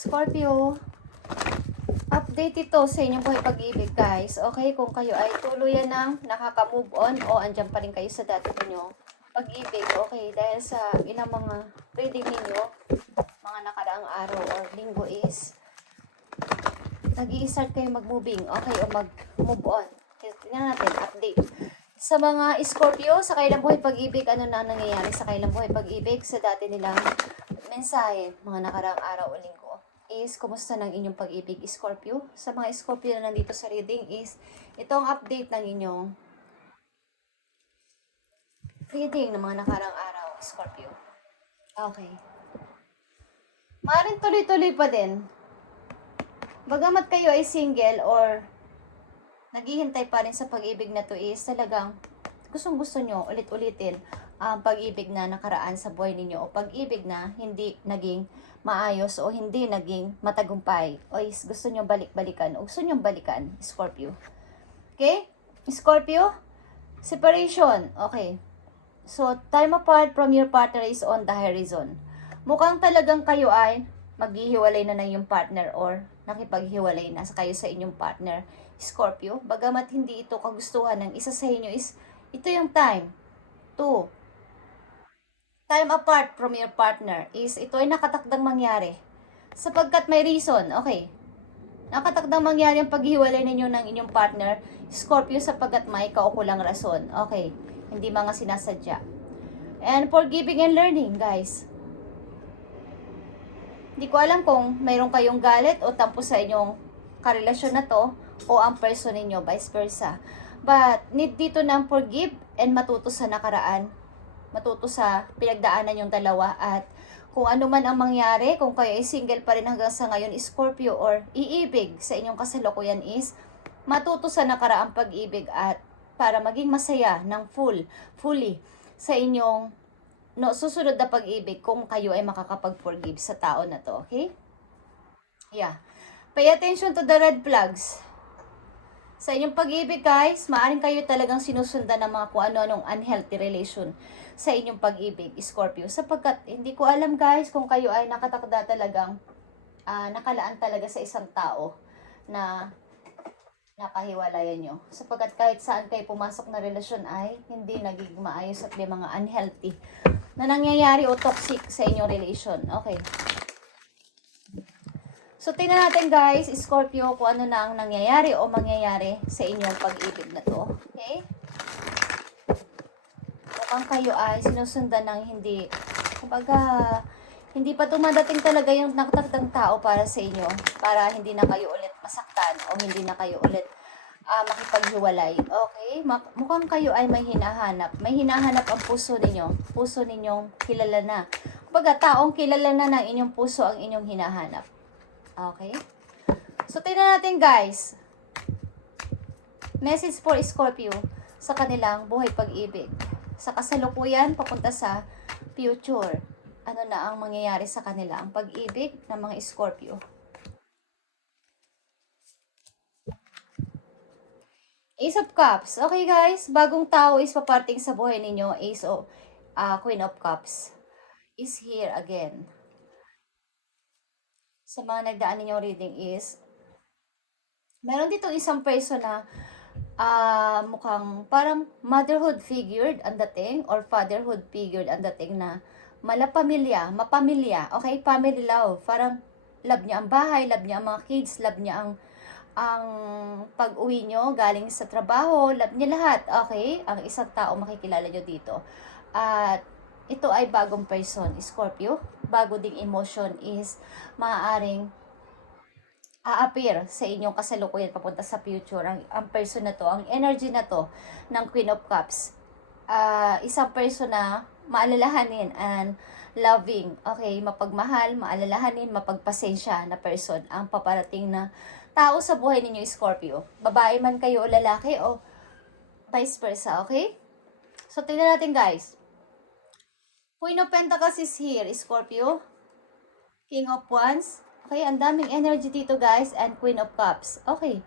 Scorpio, update ito sa inyong buhay pag-ibig, guys. Okay, kung kayo ay tuluyan ng nakaka-move on o andyan pa rin kayo sa dati ninyo pag-ibig, okay, dahil sa ilang mga reading ninyo, mga nakaraang araw or linggo is nag-i-start kayo mag-moving, okay, o mag-move on. Tingnan natin, update. Sa mga Scorpio, sa kailang buhay pag-ibig, ano na nangyayari sa kailang buhay pag-ibig sa dati nilang mensahe, mga nakaraang araw o linggo, is kumusta ng inyong pag-ibig, Scorpio? Sa mga Scorpio na nandito sa reading is, itong update ng inyong reading ng mga nakaraang araw, Scorpio. Okay. Maaaring tuloy-tuloy pa din. Bagamat kayo ay single or naghihintay pa rin sa pag-ibig na to is talagang gustong-gusto nyo ulit-ulitin ang pag-ibig na nakaraan sa buhay ninyo o pag-ibig na hindi naging maayos o hindi naging matagumpay o is gusto nyo balik-balikan o gusto nyo balikan, Scorpio. Okay? Scorpio, separation. Okay. So, time apart from your partner is on the horizon. Mukhang talagang kayo ay maghihiwalay na ng yung partner or nakipaghiwalay na kayo sa inyong partner, Scorpio. Bagamat hindi ito kagustuhan ng isa sa inyo is, ito yung time to time apart from your partner is ito ay nakatakdang mangyari. Sapagkat may reason, okay. Nakatakdang mangyari ang paghiwalay ninyo ng inyong partner, Scorpio, sapagkat may kaukulang rason. Okay. Hindi mga sinasadya. And forgiving and learning, guys. Hindi ko alam kung mayroon kayong galit o tampo sa inyong karelasyon na to o ang person ninyo, vice versa. But, need dito ng forgive and matuto sa nakaraan. Matuto sa pinagdaanan yung dalawa at kung ano man ang mangyari, kung kayo ay single pa rin hanggang sa ngayon, Scorpio, or iibig sa inyong kasalukuyan is matuto sa nakaraang pag-ibig at para maging masaya ng fully sa inyong susunod na pag-ibig kung kayo ay makakapag-forgive sa tao na to, okay? Yeah. Pay attention to the red flags. Sa inyong pag-ibig, guys, maaaring kayo talagang sinusundan ng mga kung ano-anong unhealthy relation sa inyong pag-ibig, Scorpio. Sapagkat, hindi ko alam, guys, kung kayo ay nakatakda talagang, nakalaan talaga sa isang tao na nakahiwalayan nyo. Sapagkat kahit saan kayo pumasok na relasyon ay hindi nagiging maayos at may mga unhealthy na nangyayari o toxic sa inyong relation. Okay. So, tingnan natin, guys, Scorpio, kung ano na ang nangyayari o mangyayari sa inyong pag-ibig na to. Okay? Mukhang kayo ay sinusundan ng hindi, kumbaga, hindi pa dumadating talaga yung nakatakdang tao para sa inyo, para hindi na kayo ulit masaktan o hindi na kayo ulit makipaghiwalay. Okay? Mukhang kayo ay may hinahanap. May hinahanap ang puso ninyo. Puso ninyong kilala na. Kumbaga, taong kilala na ng inyong puso ang inyong hinahanap. Okay? So, tingnan natin, guys. Message for Scorpio sa kanilang buhay pag-ibig. Sa kasalukuyan, papunta sa future. Ano na ang mangyayari sa kanila? Ang pag-ibig ng mga Scorpio. Ace of Cups. Okay, guys. Bagong tao is paparting sa buhay ninyo. Queen of Cups is here again. Sa mga nagdaan ninyong reading is, meron dito isang person na mukhang parang motherhood figured ang dating or fatherhood figured ang dating na mapamilya, okay, family love, parang love niya ang bahay, love niya ang mga kids, love niya ang pag-uwi nyo galing sa trabaho, love niya lahat, okay, ang isang tao makikilala nyo dito. At ito ay bagong person, Scorpio, bago ding emotion is maaaring a-appear sa inyong kasalukuyan papunta sa future. Ang person na to, ang energy na to ng Queen of Cups, isang person na maalalahanin and loving, okay, mapagmahal, maalalahanin, mapagpasensya na person ang paparating na tao sa buhay ninyo, Scorpio. Babae man kayo o lalaki o vice versa, okay? So, tingnan natin, guys. Queen of Pentacles is here, Scorpio. King of Wands. Okay, ang daming energy dito, guys, and Queen of Cups. Okay,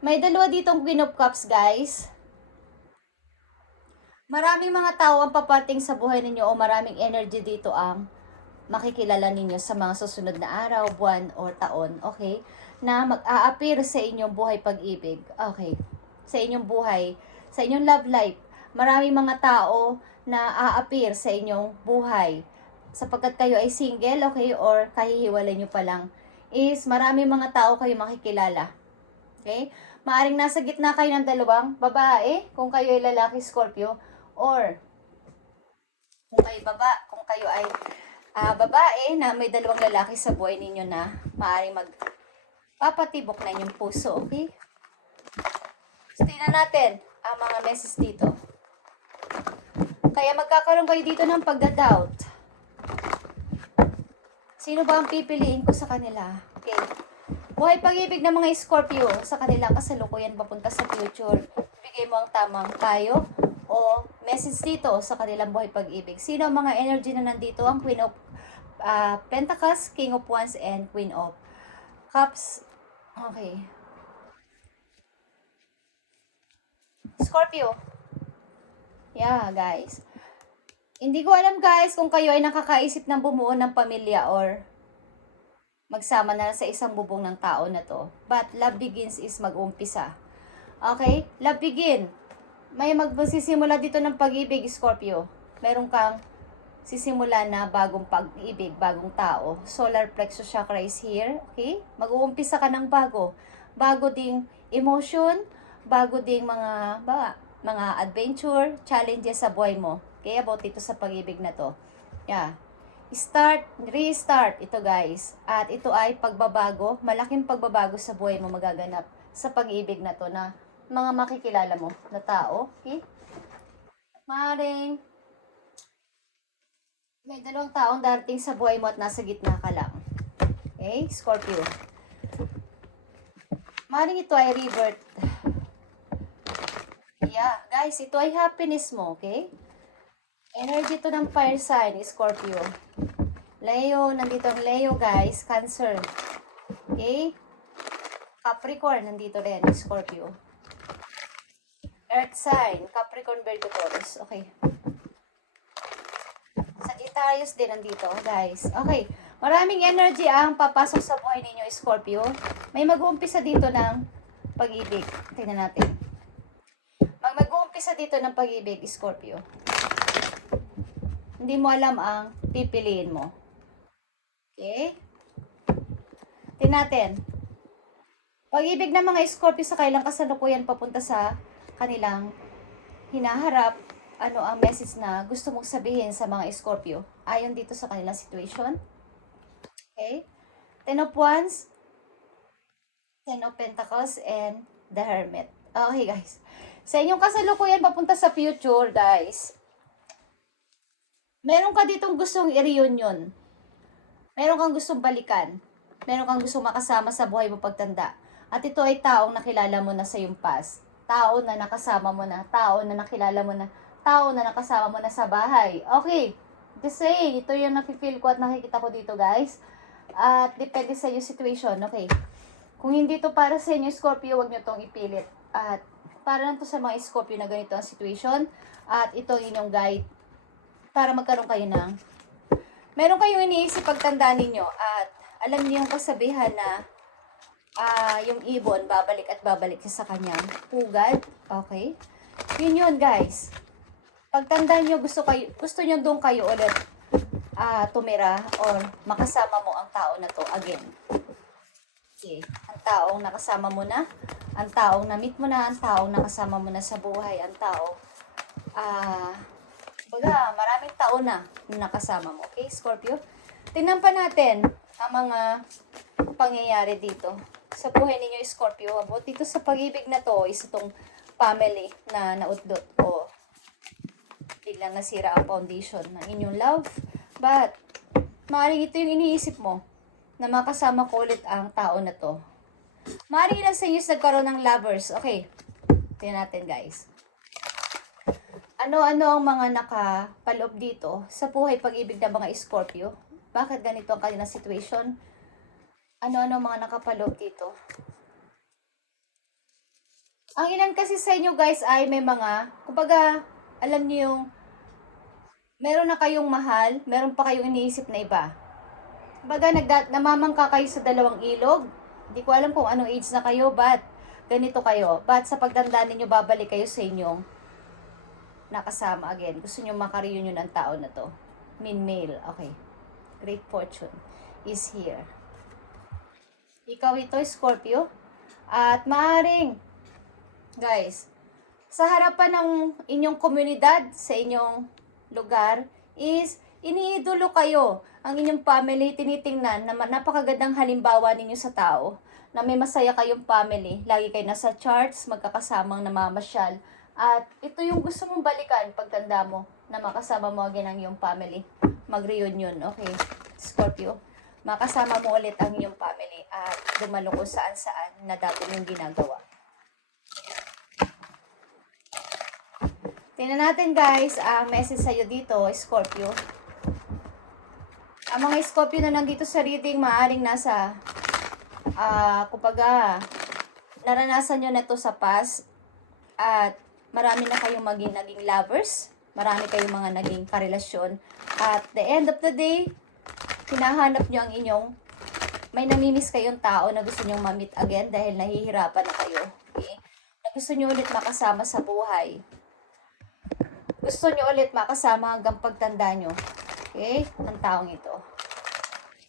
may dalawa ditong Queen of Cups, guys. Maraming mga tao ang papating sa buhay ninyo o maraming energy dito ang makikilala ninyo sa mga susunod na araw, buwan, or taon, okay? Na mag-a-appear sa inyong buhay pag-ibig, okay? Sa inyong buhay, sa inyong love life. Maraming mga tao na a-appear sa inyong buhay. Sapagkat kayo ay single, okay? Or kahihiwalay nyo pa lang, is maraming mga tao kayo makikilala. Okay? Maaring nasa gitna kayo ng dalawang babae, kung kayo ay lalaki, Scorpio, or kung kayo ay babae na may dalawang lalaki sa buhay ninyo na maaaring magpapatibok na inyong puso, okay? So, tingnan natin ang mga messages dito. Kaya magkakaroon kayo dito ng pagda-doubt. Sino ba ang pipiliin ko sa kanila? Okay. Buhay pag-ibig ng mga Scorpio sa kanilang kasalukuyan papunta sa future. Bigay mo ang tamang payo o message dito sa kanilang buhay pag-ibig. Sino ang mga energy na nandito? Ang Queen of Pentacles, King of Wands, and Queen of Cups. Okay. Scorpio. Yeah, guys. Hindi ko alam, guys, kung kayo ay nakakaisip ng bumuo ng pamilya or magsama na sa isang bubong ng tao na to. But love begins is mag-umpisa. Okay? Love begin. May magsisimula dito ng pag-ibig, Scorpio. Meron kang sisimula na bagong pag-ibig, bagong tao. Solar plexus chakra is here. Okay? Mag-uumpisa ka ng bago. Bago ding emotion, bago ding mga adventure, challenges sa buhay mo. Kaya about dito sa pag-ibig na to. Yeah. Start, restart ito, guys. At ito ay pagbabago, malaking pagbabago sa buhay mo magaganap sa pag-ibig na to na mga makikilala mo na tao. Okay? Maring may dalawang taong darating sa buhay mo at nasa gitna ka lang. Okay? Scorpio. Maring ito ay rebirth. Yeah, guys, ito ay happiness mo, okay? Energy to ng fire sign, Scorpio. Leo, nandito ang Leo, guys. Cancer. Okay? Capricorn, nandito rin, Scorpio. Earth sign, Capricorn, Virgo, Taurus. Okay. Sagittarius din nandito, guys. Okay. Maraming energy ang papasok sa buhay ninyo, Scorpio. May mag-uumpisa dito ng pag-ibig. Tingnan natin. Mag-uumpisa dito ng pag-ibig, Scorpio. Hindi mo alam ang pipiliin mo. Okay? Tingnan natin. Pag-ibig ng mga Scorpio sa kailang kasalukuyan papunta sa kanilang hinaharap. Ano ang message na gusto mong sabihin sa mga Scorpio ayon dito sa kanilang situation? Okay? Ten of Wands, Ten of Pentacles, and the Hermit. Okay, guys. Sa inyong kasalukuyan papunta sa future, guys, meron ka ditong gustong i-reunion. Meron kang gustong balikan. Meron kang gustong makasama sa buhay mo pagtanda. At ito ay taong nakilala mo na sa iyong past. Tao na nakasama mo na. Tao na nakilala mo na. Tao na nakasama mo na sa bahay. Okay. Just saying, ito yung nafe-feel ko at nakikita ko dito, guys. At depende sa iyong situation. Okay. Kung hindi to para sa inyo, Scorpio, huwag nyo tong ipilit. At para lang to sa mga Scorpio na ganito ang situation. At ito inyong guide para magkaroon kayo ng meron kayong iniisip pagtandaan ninyo at alam niyo yung kasabihan na yung ibon babalik at babalik sa kanyang pugad. Okay? Yun, guys. Pagtandaan niyo, gusto niyo doon kayo ulit tumira or makasama mo ang tao na to again. Okay. Ang taong nakasama mo na, ang taong na-meet mo na, ang taong nakasama mo na sa buhay, ang tao maraming taon na nakasama mo. Okay, Scorpio? Tingnan pa natin ang mga pangyayari dito sa buhay ninyo, Scorpio. About dito sa pag-ibig na to, is itong family na naudlot o biglang nasira ang foundation ng inyong love. But, maaaring ito yung iniisip mo na makasama ko ulit ang tao na to. Maaaring lang sa inyo nagkaroon ng lovers. Okay, tingnan natin, guys. Ano-ano ang mga nakapaloob dito sa buhay pag-ibig ng mga Scorpio? Bakit ganito ang kanilang situation? Ano-ano ang mga nakapaloob dito? Ang ilan kasi sa inyo, guys, ay may mga, kumbaga, alam niyo yung meron na kayong mahal, meron pa kayong iniisip na iba. Baga, namamangka kayo sa dalawang ilog. Hindi ko alam kung anong age na kayo, but ganito kayo. But sa pagtanda ninyo, babalik kayo sa inyong nakasama again. Gusto nyo makareunion ng tao na to. Male. Okay. Great fortune is here. Ikaw ito, Scorpio. At maaring, guys, sa harapan ng inyong komunidad, sa inyong lugar, is iniidolo kayo. Ang inyong family, tinitingnan na napakagandang halimbawa ninyo sa tao, na may masaya kayong family. Lagi kayo nasa charts, magkakasamang namamasyal. At ito yung gusto mong balikan pagtanda mo, na makasama mo again ang iyong family. Mag-reunion, okay? Scorpio, makasama mo ulit ang iyong family at dumalo kung saan-saan na dati yung ginagawa. Tingnan natin guys, ang message sa'yo dito, Scorpio. Ang mga Scorpio na nandito sa reading, maaaring nasa, kumbaga, naranasan nyo na ito sa past. At marami na kayong naging lovers. Marami kayong mga naging karelasyon. At the end of the day, hinahanap nyo ang inyong, may namimiss kayong tao na gusto nyong ma-meet again dahil nahihirapan na kayo. Okay? Na gusto nyo ulit makasama sa buhay. Gusto nyo ulit makasama hanggang pagtanda nyo. Okay? Ang taong ito.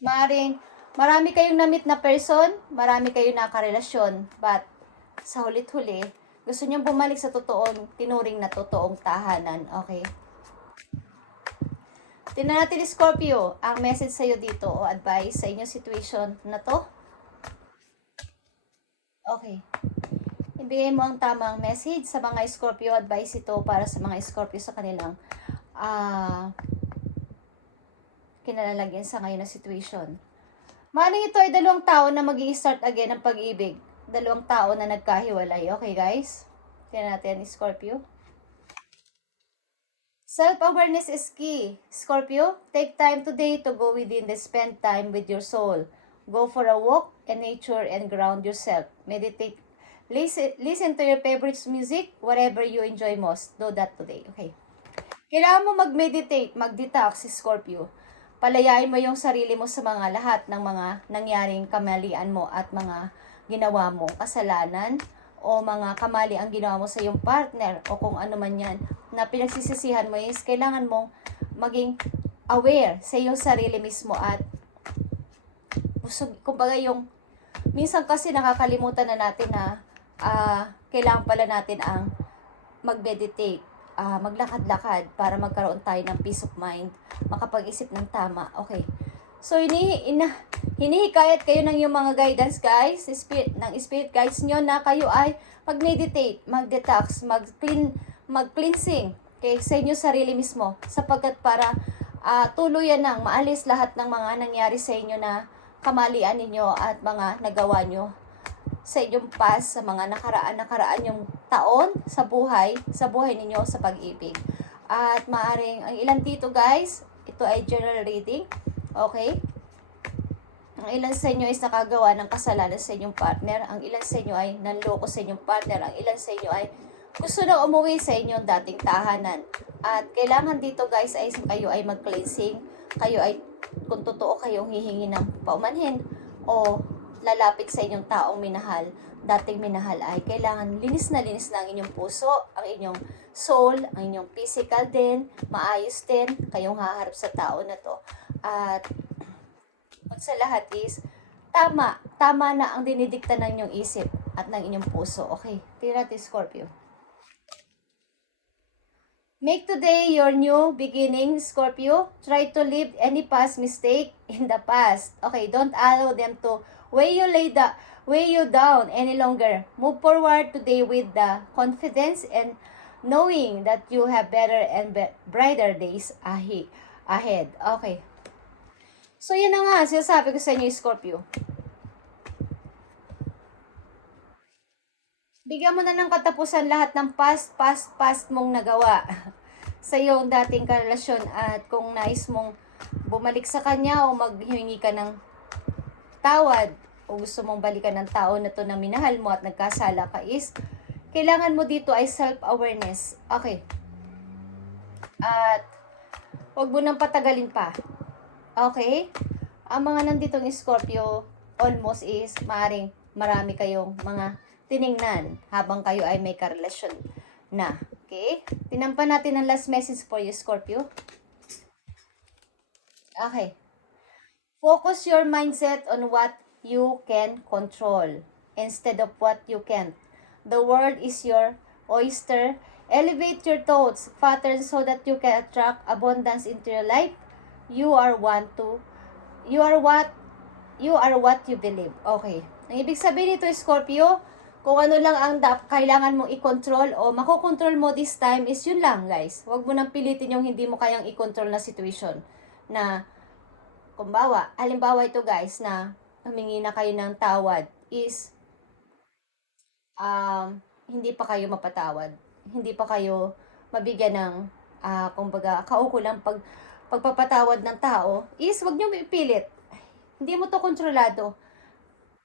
Marami kayong na-meet na person, marami kayong nakarelasyon, but sa hulit-huli, gusto nyo bumalik sa totoong, tinuring na totoong tahanan. Okay? Tingnan natin, Scorpio, ang message sa'yo dito o advice sa inyong situation na to. Okay. Ibigay mo ang tamang message sa mga Scorpio. Advice ito para sa mga Scorpio sa kanilang kinalalagyan sa ngayon na situation. Maaaring ito ay dalawang tao na mag-i-start again ang pag-ibig. Dalawang tao na nagkahiwalay. Okay, guys? Tingnan natin, Scorpio. Self-awareness is key. Scorpio, take time today to go within and spend time with your soul. Go for a walk in nature and ground yourself. Meditate. Listen to your favorite music, whatever you enjoy most. Do that today. Okay. Kailangan mo mag-meditate, mag-detox, Scorpio. Palayain mo yung sarili mo sa mga lahat ng mga nangyaring kamalian mo at mga ginawa mo, kasalanan, o mga kamali ang ginawa mo sa iyong partner, o kung ano man yan, na pinagsisisihan mo is, kailangan mong maging aware sa iyong sarili mismo at kumbaga yung, minsan kasi nakakalimutan na natin na kailangan pala natin ang mag-meditate, maglakad-lakad para magkaroon tayo ng peace of mind, makapag-isip ng tama. Okay. So, hinihikayat kayo ng yung mga guidance guys, ng spirit guides nyo na kayo ay mag-meditate, mag-detox, mag-cleansing sa inyo sarili mismo, sapagkat para tuluyan nang maalis lahat ng mga nangyari sa inyo na kamalian ninyo at mga nagawa nyo sa inyong past, sa mga nakaraan yung taon sa buhay ninyo sa pag-ibig. At maaring, ang ilan dito guys, ito ay general reading, okay? Ang ilan sa inyo is nakagawa ng kasalanan sa inyong partner, ang ilan sa inyo ay nanloko sa inyong partner, ang ilan sa inyo ay gusto na umuwi sa inyong dating tahanan. At kailangan dito guys ay kayo ay mag-cleansing, kayo ay kung totoo kayong hihingi ng paumanhin o lalapit sa inyong taong minahal, dating minahal, ay kailangan linis na ang inyong puso, ang inyong soul, ang inyong physical din, maayos din, kayong haharap sa tao na to. At sa lahat is, tama na ang dinidikta ng inyong isip at ng inyong puso. Okay, tingnan natin, Scorpio. Make today your new beginning, Scorpio. Try to leave any past mistake in the past. Okay, don't allow them to weigh you down any longer. Move forward today with the confidence and knowing that you have better and brighter days ahead. Okay. So, yun na nga, sinasabi ko sa inyo, Scorpio. Bigyan mo na ng katapusan lahat ng past mong nagawa sa iyong dating karelasyon, at kung nais mong bumalik sa kanya o maghingi ka ng tawad o gusto mong balikan ng tao na to na minahal mo at nagkasala ka is, kailangan mo dito ay self-awareness. Okay. At Huwag mo nang patagalin pa. Okay? Ang mga nanditong Scorpio, almost is maaring marami kayong mga tiningnan habang kayo ay may karelasyon na. Okay? Tinampan natin ang last message for you, Scorpio. Okay. Focus your mindset on what you can control instead of what you can't. The world is your oyster. Elevate your thoughts patterns so that you can attract abundance into your life. You are you are what you believe. Okay. Ang ibig sabihin nito, Scorpio, kung ano lang ang kailangan mong i-control o makokontrol mo this time is yun lang, guys. Huwag mo nang pilitin yung hindi mo kayang i-control na situation na halimbawa ito guys, na humingi na kayo ng tawad is hindi pa kayo mapatawad. Hindi pa kayo mabigyan ng kaukulang pagpapatawad ng tao is wag niyo ipilit. Hindi mo to kontrolado.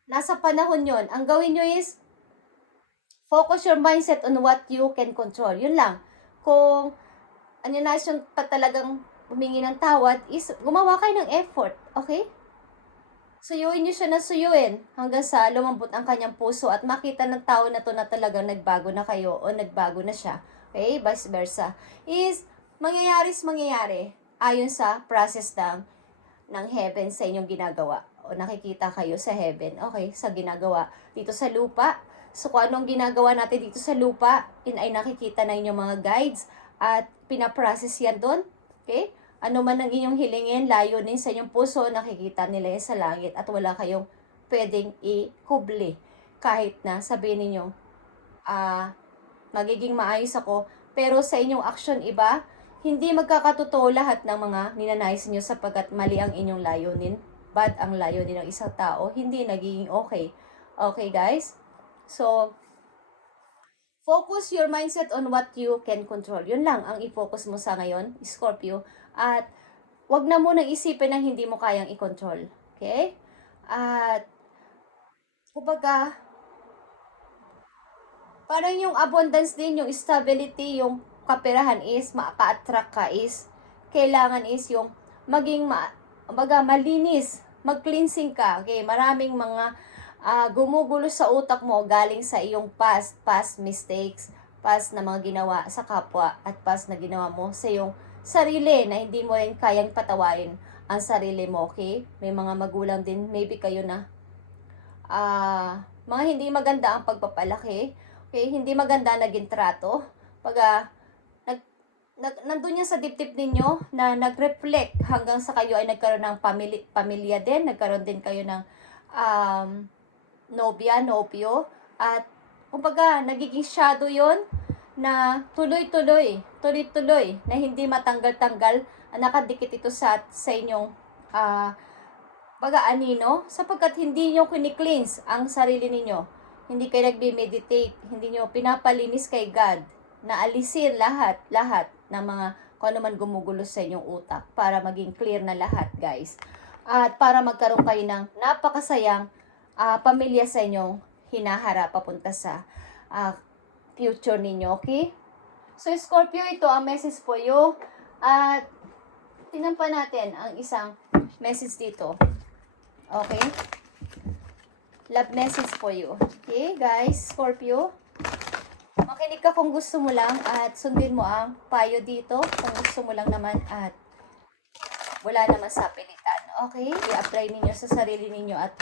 Nasa panahon yon. Ang gawin nyo is focus your mindset on what you can control. Yun lang. Kung ano na yung talagang humingi ng tawad is gumawa kayo ng effort, okay? Suyuin nyo siya na suyuin hanggang sa lumambot ang kanyang puso at makita ng tao na to na talagang nagbago na kayo o nagbago na siya, okay? Vice versa. Is mangyayari ayon sa process ng heaven sa inyong ginagawa o nakikita kayo sa heaven, okay? Sa ginagawa dito sa lupa. So kung anong ginagawa natin dito sa lupa, ay nakikita na inyong mga guides at pinaprocess yan doon, okay? Ano man ang inyong hilingin, layunin sa inyong puso, nakikita nila yan sa langit at wala kayong pwedeng ikubli. Kahit na sabihin ninyo, magiging maayos ako, pero sa inyong action iba, hindi magkakatotoo lahat ng mga ninanais niyo sapagkat mali ang inyong layunin. Bad ang layunin ng isang tao, hindi nagiging okay. Okay guys? So, focus your mindset on what you can control. Yun lang ang i-focus mo sa ngayon, Scorpio. At wag na munang isipin ng hindi mo kayang i-control. Okay? At kumbaga, parang yung abundance din, yung stability, yung kaperahan is, maka-attract ka is, kailangan is yung maging malinis, mag-cleansing ka. Okay? Maraming mga gumugulo sa utak mo galing sa iyong past mistakes, past na mga ginawa sa kapwa, at past na ginawa mo sa iyong sarili na hindi mo rin kayang patawarin ang sarili mo, okay? May mga magulang din, maybe kayo na mga hindi maganda ang pagpapalaki, okay? Hindi maganda naging trato. Pag nandun yan sa dibdib ninyo na nag-reflect hanggang sa kayo ay nagkaroon ng pamilya din, nagkaroon din kayo ng nobyo, at kumbaga nagiging shadow yon na tuloy-tuloy na hindi matanggal-tanggal, nakadikit ito sa inyong anino sapagkat hindi nyo kini-cleanse ang sarili ninyo. Hindi kayo nagbi-meditate, hindi nyo pinapalinis kay God na alisin lahat ng mga kung ano man gumugulo sa inyong utak para maging clear na lahat, guys. At para magkaroon kayo ng napakasayang pamilya sa inyong hinaharap papunta sa future ninyo, okay? So, Scorpio, ito ang message for you. At tingnan pa natin ang isang message dito. Okay? Love message for you. Okay, guys, Scorpio. Makinig ka kung gusto mo lang at sundin mo ang payo dito kung gusto mo lang naman at wala naman sa pilitan. Okay? I-apply ninyo sa sarili ninyo at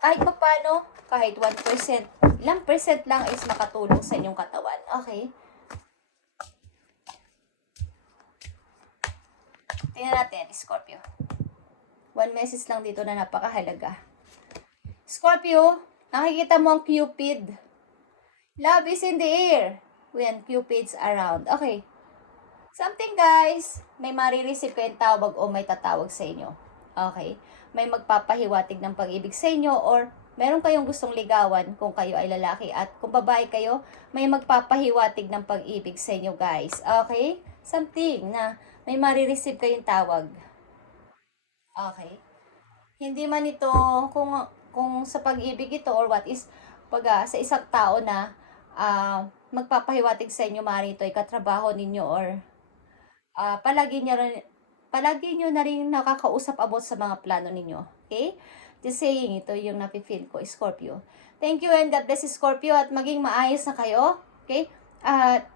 kahit paano, kahit 1%, ilang percent lang is makatulong sa inyong katawan. Okay? Tingnan natin, Scorpio. One message lang dito na napakahalaga. Scorpio, nakikita mo ang Cupid. Love is in the air when Cupid's around. Okay. Something, guys, may marireceive kayong tawag o may tatawag sa inyo. Okay? May magpapahiwatig ng pag-ibig sa inyo or meron kayong gustong ligawan kung kayo ay lalaki at kung babae kayo, may magpapahiwatig ng pag-ibig sa inyo, guys. Okay? Something na may marireceive kayong tawag. Okay? Hindi man ito kung sa pag-ibig ito or what is sa isang tao na magpapahiwatig sa inyo, maaari ito ay katrabaho ninyo or palagi niya rin palagi nyo na rin nakakausap about sa mga plano ninyo. Okay? Just saying, ito yung napifeel ko, Scorpio. Thank you and God bless, Scorpio, at maging maayos na kayo. Okay? At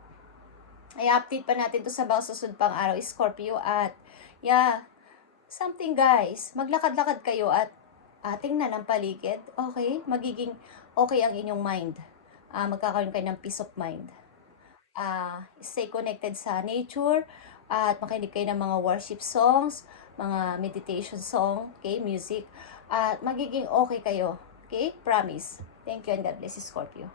i-update pa natin to sa mga susunod pang araw, Scorpio. At yeah, something guys, maglakad-lakad kayo at tingnan ang paligid. Okay? Magiging okay ang inyong mind. Magkakaroon kayo ng peace of mind. Stay connected sa nature at makinig kayo ng mga worship songs, mga meditation song, okay, music, at magiging okay kayo. Okay? Promise. Thank you and God bless you, Scorpio.